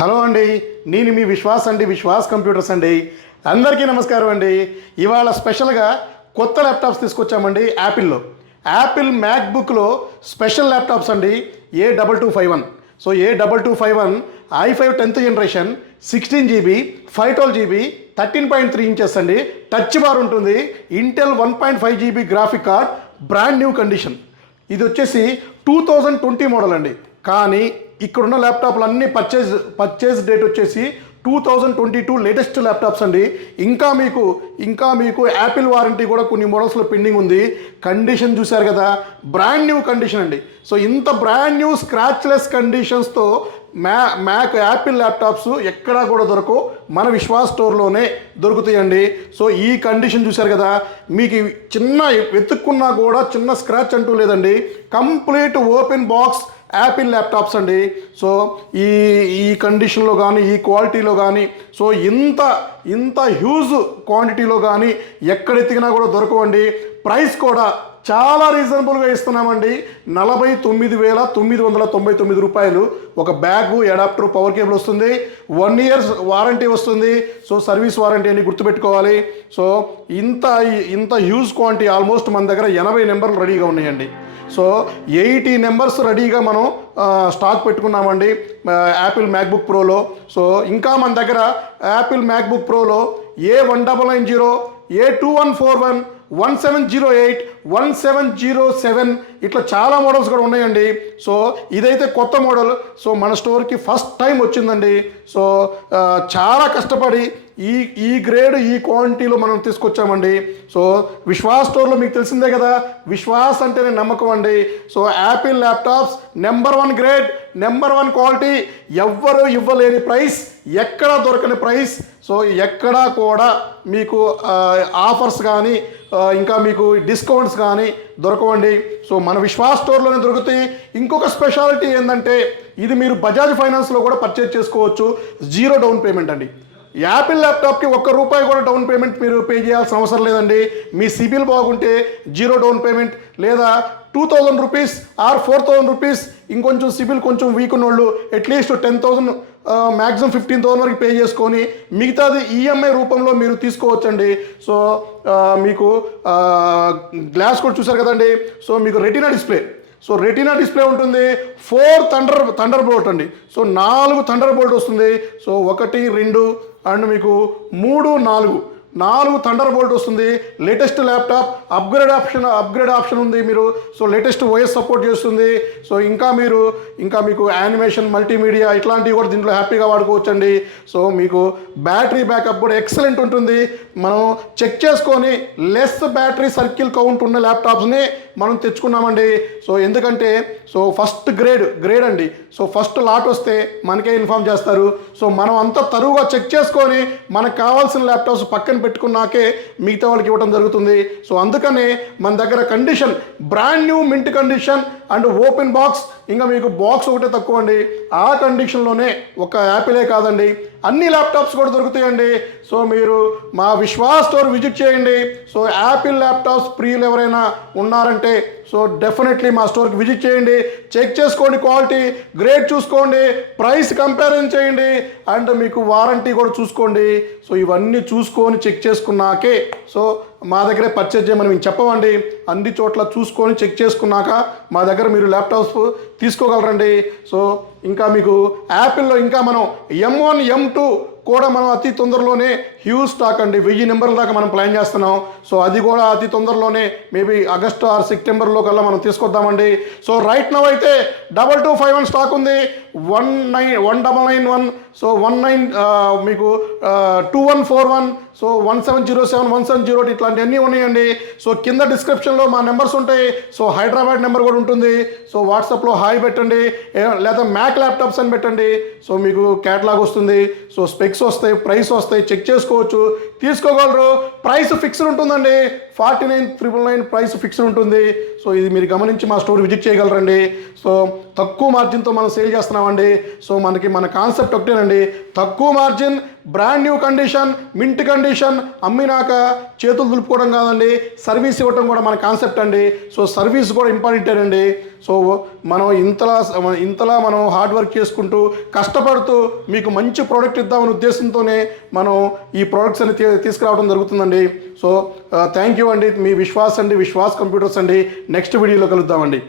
Hello అండి, నేను మీ విశ్వాస్ అండి, విశ్వాస్ కంప్యూటర్స్ అండి. అందరికీ నమస్కారం అండి. ఇవాళ స్పెషల్గా కొత్త ల్యాప్టాప్స్ తీసుకొచ్చామండి. యాపిల్ మ్యాక్బుక్లో స్పెషల్ ల్యాప్టాప్స్ అండి. A2251. So A2251 i5 10th generation 16 GB 512 GB 13.3 inches అండి. టచ్ బార్ ఉంటుంది. Intel 1.5 GB graphic card, brand new condition. ఇది వచ్చేసి 2020 మోడల్ అండి. కానీ ఇక్కడున్న ల్యాప్టాప్లు అన్నీ పర్చేజ్ డేట్ వచ్చేసి 2022 లేటెస్ట్ ల్యాప్టాప్స్ అండి. ఇంకా మీకు యాపిల్ వారంటీ కూడా కొన్ని మోడల్స్లో పెండింగ్ ఉంది. కండిషన్ చూశారు కదా, బ్రాండ్ న్యూ కండిషన్ అండి. సో ఇంత బ్రాండ్ న్యూ స్క్రాచ్లెస్ కండిషన్స్తో యాపిల్ ల్యాప్టాప్స్ ఎక్కడా కూడా దొరకవు, మన విశ్వాస్ స్టోర్లోనే దొరుకుతాయండి. సో ఈ కండిషన్ చూశారు కదా, మీకు చిన్న వెతుక్కున్నా కూడా చిన్న స్క్రాచ్ అంటూ లేదండి. Complete open box Apple laptops అండి. సో ఈ కండిషన్లో కానీ, ఈ క్వాలిటీలో కానీ, సో ఇంత హ్యూజ్ క్వాంటిటీలో కానీ ఎక్కడ ఎత్తికినా కూడా దొరకవండి. ప్రైస్ కూడా చాలా రీజనబుల్గా ఇస్తున్నామండి. 49,999 రూపాయలు. ఒక బ్యాగు, అడాప్టర్, పవర్ కేబుల్ వస్తుంది. 1 year వారంటీ వస్తుంది. సో సర్వీస్ వారంటీ అని గుర్తుపెట్టుకోవాలి. సో ఇంత హ్యూజ్ క్వాంటిటీ, ఆల్మోస్ట్ మన దగ్గర 80 నెంబర్లు రెడీగా ఉన్నాయండి. సో 80 నెంబర్స్ రెడీగా మనం స్టాక్ పెట్టుకున్నామండి యాపిల్ మ్యాక్బుక్ ప్రోలో. సో ఇంకా మన దగ్గర యాపిల్ మ్యాక్బుక్ ప్రోలో A1990, A2141, 1708, 1707 ఇట్లా చాలా మోడల్స్ కూడా ఉన్నాయండి. సో ఇదైతే కొత్త మోడల్. సో మన స్టోర్కి ఫస్ట్ టైం వచ్చిందండి. సో చాలా కష్టపడి ఈ గ్రేడ్, ఈ క్వాంటిటీలో మనం తీసుకొచ్చామండి. సో విశ్వాస్ స్టోర్లో మీకు తెలిసిందే కదా, విశ్వాస్ అంటేనే నమ్మకం అండి. So Apple laptops number 1 grade, number 1 quality, ఎవ్వరూ ఇవ్వలేని ప్రైస్, ఎక్కడా దొరకని ప్రైస్. సో ఎక్కడా కూడా మీకు ఆఫర్స్ కానీ, ఇంకా మీకు డిస్కౌంట్స్ కానీ దొరకవండి. సో మన విశ్వాస్ స్టోర్లోనే దొరుకుతాయి. ఇంకొక స్పెషాలిటీ ఏంటంటే, ఇది మీరు బజాజ్ ఫైనాన్స్లో కూడా పర్చేజ్ చేసుకోవచ్చు. 0 డౌన్ పేమెంట్ అండి. యాపిల్ ల్యాప్టాప్కి ₹1 కూడా డౌన్ పేమెంట్ మీరు పే చేయాల్సిన అవసరం లేదండి. మీ సిబిల్ బాగుంటే 0 డౌన్ పేమెంట్, లేదా ₹2,000 ఆర్ ₹4,000, ఇంకొంచెం సిబిల్ కొంచెం వీక్ ఉన్నోళ్ళు అట్లీస్ట్ 10,000, మ్యాక్సిమం 15,000 వరకు పే చేసుకొని మిగతాది ఈఎంఐ రూపంలో మీరు తీసుకోవచ్చండి. సో మీకు గ్లాస్ కూడా చూసారు కదండి. సో మీకు రెటీనా డిస్ప్లే ఉంటుంది. 4 థండర్ బోల్ట్ అండి. సో 4 థండర్ బోల్ట్ వస్తుంది. సో 1, 2 అండ్ మీకు 3, 4 థండర్ బోల్ట్ వస్తుంది. లేటెస్ట్ ల్యాప్టాప్, అప్గ్రేడ్ ఆప్షన్ ఉంది మీరు. సో లేటెస్ట్ ఓఎస్ సపోర్ట్ చేస్తుంది. సో ఇంకా మీకు యానిమేషన్, మల్టీమీడియా ఇట్లాంటివి కూడా దీంట్లో హ్యాపీగా వాడుకోవచ్చండి. సో మీకు బ్యాటరీ బ్యాకప్ కూడా ఎక్సలెంట్ ఉంటుంది. మనం చెక్ చేసుకొని లెస్ బ్యాటరీ సర్కిల్ కౌంట్ ఉన్న ల్యాప్టాప్స్ని మనం తెచ్చుకున్నామండి. సో ఎందుకంటే ఫస్ట్ గ్రేడ్ అండి. సో ఫస్ట్ లాట్ వస్తే మనకే ఇన్ఫామ్ చేస్తారు. సో మనం అంతా తరువుగా చెక్ చేసుకొని మనకు కావాల్సిన ల్యాప్టాప్స్ పక్కన పెట్టుకున్నాకే మిగతా వాళ్ళకి ఇవ్వడం జరుగుతుంది. సో అందుకనే మన దగ్గర condition brand new mint condition and open box. ఇంకా మీకు బాక్స్ ఒకటే తక్కువ అండి. ఆ కండిషన్లోనే ఒక యాపిలే కాదండి, అన్ని ల్యాప్టాప్స్ కూడా దొరుకుతాయండి. సో మీరు మా విశ్వాస్ స్టోర్ విజిట్ చేయండి. సో యాపిల్ ల్యాప్టాప్స్ ప్రియులు ఎవరైనా ఉన్నారంటే సో డెఫినెట్లీ మా స్టోర్కి విజిట్ చేయండి. చెక్ చేసుకోండి, క్వాలిటీ గ్రేడ్ చూసుకోండి, ప్రైస్ కంపారిజన్ చేయండి, అండ్ మీకు వారంటీ కూడా చూసుకోండి. సో ఇవన్నీ చూసుకొని చెక్ చేసుకున్నాకే సో మా దగ్గరే పర్చేజ్ చేయమని మేము చెప్పమండి. అన్ని చోట్ల చూసుకొని చెక్ చేసుకున్నాక మా దగ్గర మీరు ల్యాప్టాప్స్ తీసుకోగలరండి. సో ఇంకా మీకు యాపిల్లో ఇంకా మనం M1, M2 కూడా మనం అతి తొందరలోనే హ్యూజ్ స్టాక్ అండి, 1000 నెంబర్ల దాకా మనం ప్లాన్ చేస్తున్నాం. సో అది కూడా అతి తొందరలోనే మేబీ ఆగస్టు ఆర్ సెప్టెంబర్లో కల్లా మనం తీసుకొద్దామండి. సో రైట్ నౌ అయితే 2251 స్టాక్ ఉంది, 1991, సో 19 మీకు 2141, సో 1707, 1708 ఇట్లాంటివన్నీ ఉన్నాయండి. సో కింద డిస్క్రిప్షన్లో మా నెంబర్స్ ఉంటాయి. సో హైదరాబాద్ నెంబర్ కూడా ఉంటుంది. సో వాట్సాప్లో హాయ్ పెట్టండి, లేదా మ్యాక్ ల్యాప్టాప్స్ అని పెట్టండి. సో మీకు క్యాటలాగ్ వస్తుంది. సో స్పెక్స్ వస్తాయి, ప్రైస్ వస్తాయి, చెక్ చేసుకోవచ్చు, తీసుకోగలరు. ప్రైస్ ఫిక్స్డ్ ఉంటుందండి. 49,999 ప్రైస్ ఫిక్స్డ్ ఉంటుంది. సో ఇది మీరు గమనించి మా స్టోర్ విజిట్ చేయగలరండి. సో తక్కువ మార్జిన్తో మనం సేల్ చేస్తున్నామండి. సో మన కాన్సెప్ట్ ఒకటేనండి, తక్కువ margin, brand new condition, mint condition, అమ్మినాక చేతులు దులుపుకోవడం కాదండి, సర్వీస్ ఇవ్వడం కూడా మన కాన్సెప్ట్ అండి. సో సర్వీస్ కూడా ఇంపార్టెంట్ అండి. సో మనం ఇంతలా మనం హార్డ్ వర్క్ చేసుకుంటూ కష్టపడుతూ మీకు మంచి ప్రోడక్ట్ ఇద్దామనే ఉద్దేశంతోనే మనం ఈ ప్రోడక్ట్స్ అని తీసుకురావడం జరుగుతుందండి. సో థ్యాంక్ యూ అండి. మీ విశ్వాస్ కంప్యూటర్స్ అండి. నెక్స్ట్ వీడియోలో కలుద్దామండి.